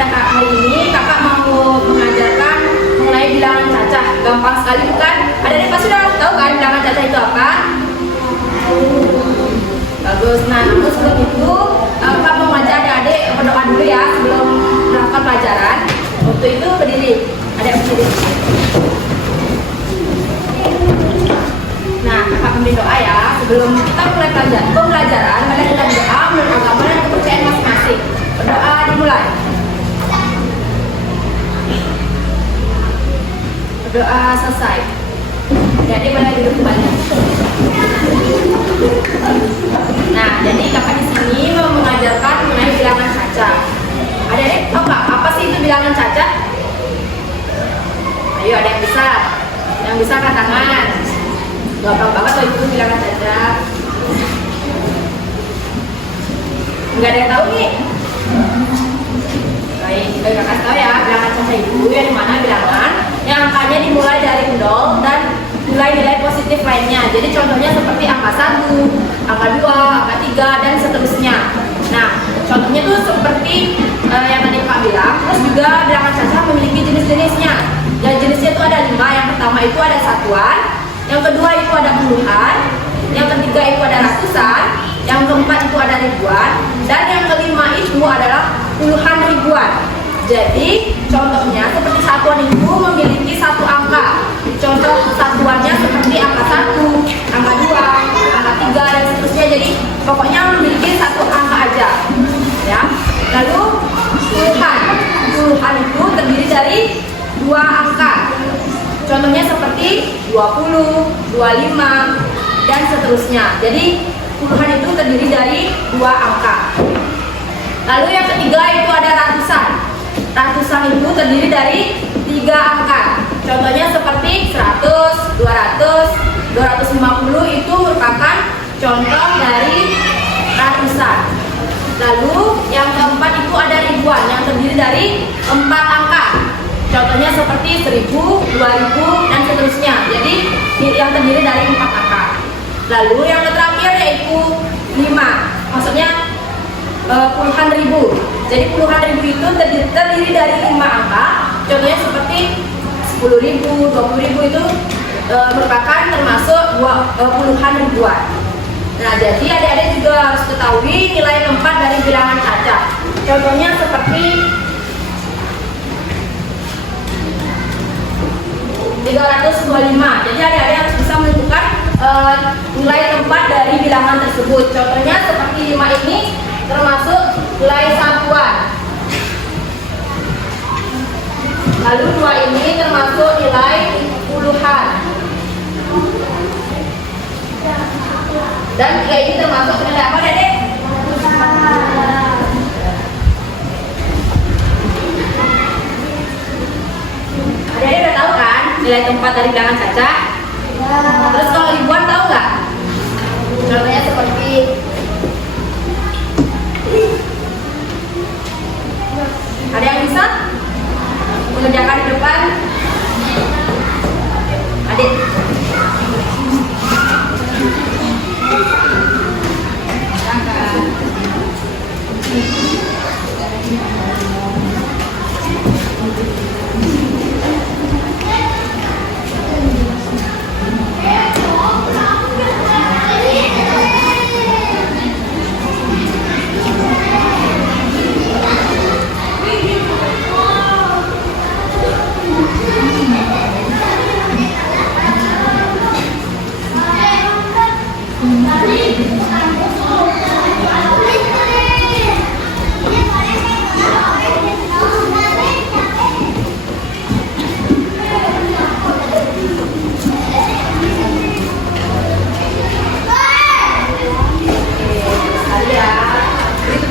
pada hari ini kakak mau mengajarkan mengenai bilangan cacah. Gampang sekali bukan? Adik-adik pasti sudah tahu kan bilangan cacah itu apa? Bagus. Nah, namun sebelum itu kakak mau ngajak adik-adik berdoa dulu ya sebelum melakukan pelajaran. Untuk itu berdiri, adik berdiri. Nah, kakak memberi doa ya sebelum kita mulai pembelajaran. Mari kita berdoa menurut agama dan kepercayaan masing-masing. Berdoa dimulai. Berdoa selesai. Jadi boleh duduk kembali. Nah, jadi kakak di sini mau mengajarkan mengenai bilangan cacah. Adik-adik tahu nggak apa sih itu bilangan cacah? Ayo, ada yang bisa? Yang bisa angkat tangan. Gampang banget tuh itu bilangan cacah. Nggak ada yang tahu nih? Baik, kakak tahu ya bilangan cacah itu yang dimana bilangan yang angkanya dimulai dari 0 dan nilai-nilai positif lainnya. Jadi contohnya seperti angka 1, angka 2, angka 3, dan seterusnya. Nah, contohnya tuh seperti yang tadi Kak bilang. Terus juga bilangan cacah memiliki jenis-jenisnya. Dan jenisnya itu ada 5. Yang pertama itu ada satuan, yang kedua itu ada puluhan, yang ketiga itu ada ratusan, yang keempat itu ada ribuan, dan yang kelima itu adalah puluhan ribuan. Jadi contohnya seperti satuan itu memiliki satu angka. Contoh satuannya seperti angka 1, angka 2, angka 3, dan seterusnya. Jadi pokoknya memiliki satu angka aja ya. Lalu puluhan itu terdiri dari 2 angka. Contohnya seperti 20, 25, dan seterusnya. Jadi puluhan itu terdiri dari 2 angka. Lalu yang ketiga itu ada ratusan. Ratusan itu terdiri dari 3 angka. Contohnya seperti 100, 200, 250 itu merupakan contoh dari ratusan. Lalu yang keempat itu ada ribuan yang terdiri dari 4 angka. Contohnya seperti 1000, 2000, dan seterusnya. Jadi yang terdiri dari 4 angka. Lalu yang terakhir yaitu 5. Maksudnya puluhan ribu. Jadi puluhan ribu itu terdiri dari 5 angka. Contohnya seperti 10.000, 20.000 itu merupakan termasuk puluhan ribuan. Nah, jadi adik-adik juga harus ketahui nilai keempat dari bilangan cacah. Contohnya seperti 325. Jadi adik-adik harus bisa menentukan nilai keempat dari bilangan tersebut. Contohnya seperti 5 ini termasuk nilai satuan. Lalu 2 ini termasuk nilai puluhan. Dan 3 ini termasuk nilai apa, Dedek? Adik-adik udah tahu kan nilai keempat dari bilangan cacah? Terus kalau ribuan tahu nggak? Contohnya seperti ada yang bisa mengerjakan di depan? Adik.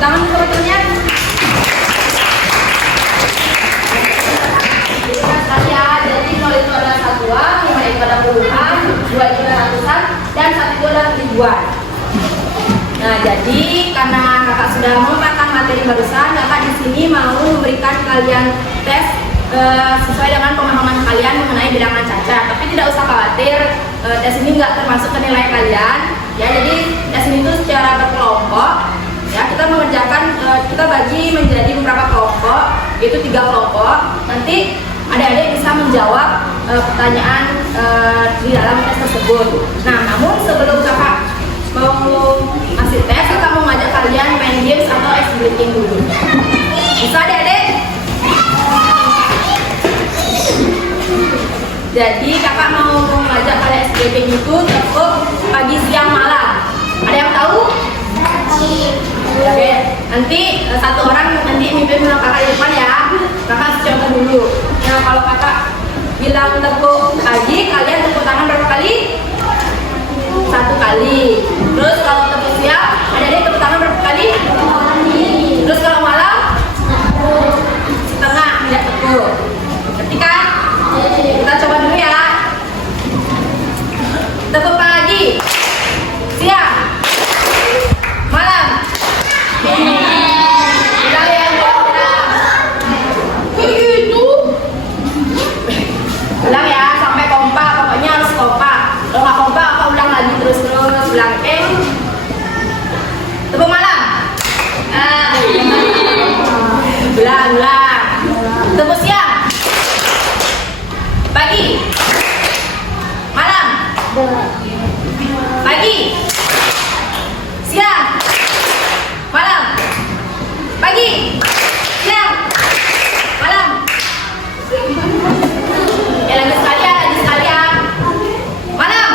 Tangan teman-temannya. Jadi kalau itu ada satuan, 5 itu ada puluhan, 2 itu ada ratusan, dan 1 itu ada ribuan. Nah, jadi karena kakak sudah memaparkan materi barusan, kakak di sini mau memberikan kalian tes sesuai dengan pemahaman kalian mengenai bilangan cacah. Tapi tidak usah khawatir, tes ini nggak termasuk ke nilai kalian. Ya, jadi tes ini tuh secara berkelompok. Ya, kita mengerjakan, kita bagi menjadi beberapa kelompok. yaitu 3 kelompok. Nanti adik-adik bisa menjawab pertanyaan di dalam tes tersebut. Nah, namun sebelum kakak mau ngasih tes, kakak mau ngajak kalian main games atau ice breaking dulu. Bisa adik-adik? Jadi kakak mau ngajak kalian ice breaking itu tepuk pagi, siang, malam. Ada yang tahu? Oke, nanti satu orang nanti mimpin kakak di depan ya. Kakak contoh dulu. Nah, kalau kakak bilang tepuk pagi, kalian tepuk tangan berapa kali? 1 kali. Terus kalau tepuk siang, adik-adik tepuk tangan berapa kali? 2 kali. Terus kalau malam? Setengah, tidak tepuk. Ngerti kan? Kita coba dulu ya. Tepuk pagi, siang, malam. Udah ya, itu. Ulang ya sampai kompak, pokoknya harus kompak. Kalau nggak kompak, apa ulang lagi terus ulang. Tepuk malam. Ulang. Tepuk siang. Pagi. Malam. Pagi. Siang. Malam. Pagi. Siang. Malam. Ya, lagi sekalian. Malam.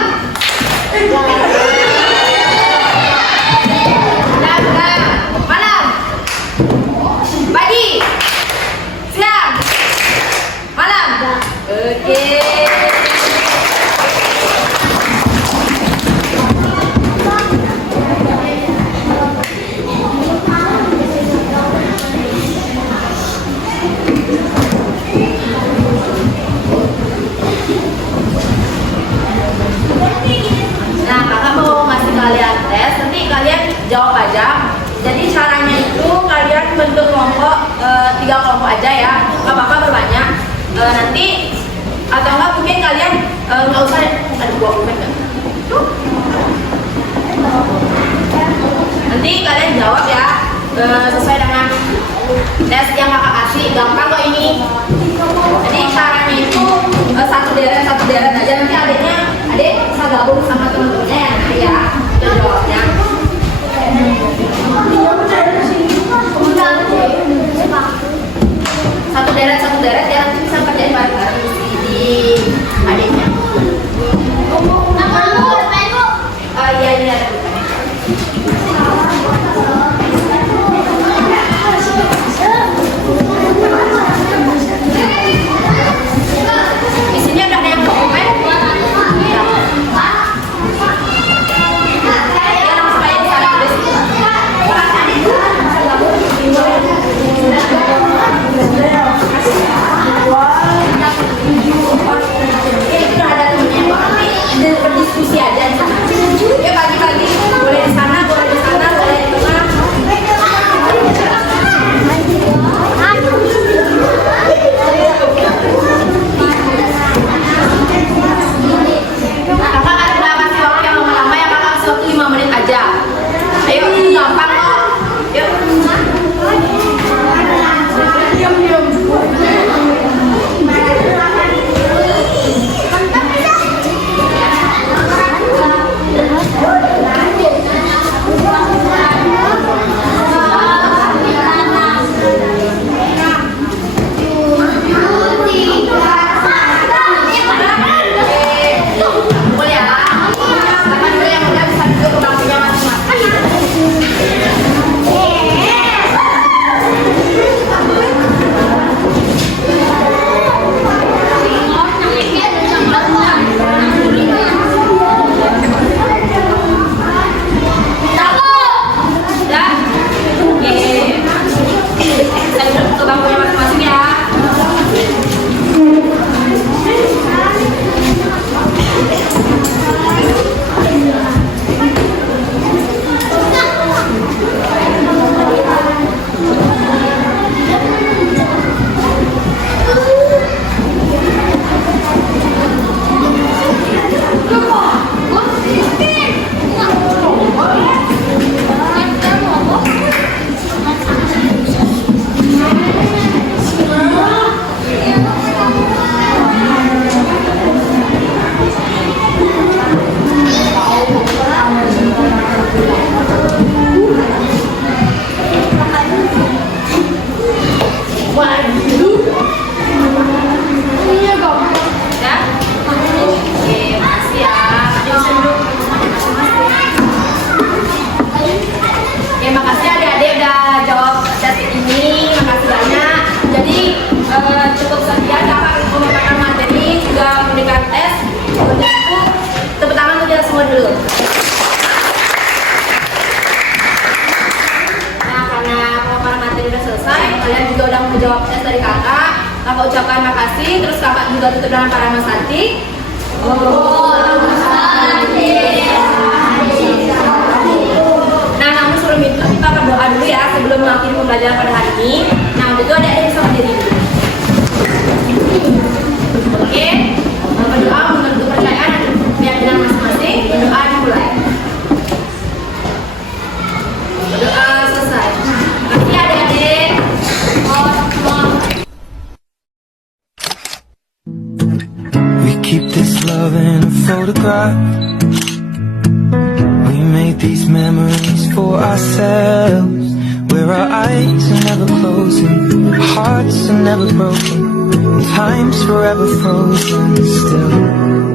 Malam. Pagi. Siang. Malam. Oke. Nah, kakak mau ngasih kalian tes, nanti kalian jawab aja. Jadi caranya itu kalian bentuk kelompok 3 kelompok aja ya, nggak apa-apa berbanyak. Nanti atau enggak mungkin kalian nggak usah ada 2 komen kan? Nanti kalian jawab ya sesuai dengan tes yang kakak kasih. Gampang kok ini. Jadi caranya itu satu deret aja. Nanti adik bisa gabung sama teman-temannya ya nanti ya. Kita jawabnya. Satu deret ya, nanti bisa kerjain bareng-bareng di adiknya. Iya ini ada. Di sini ada yang dokumen. Berdiskusi aja di sana. Ya pagi-pagi boleh di sana, boleh di tengah. Kakak ada berapa sih waktu yang lama-lama ya, kakak kasih waktu 5 menit aja. Ayo, ini gampang kok. Yuk. Diam. tes dari kakak ucapkan makasih, terus kakak juga tutup dengan para Santi. Nah, namun sebelum itu kita berdoa dulu ya sebelum mengakhiri pembelajaran pada hari ini. Nah, untuk itu adik-adik bisa berdiri dulu. Oke, berdoa menurut kepercayaan dan keyakinan masing-masing. Berdoa dimulai. Berdoa selesai. Terima kasih adik-adik. We keep this love in a photograph. We made these memories for ourselves, where our eyes are never closing, our hearts are never broken, time's forever frozen still.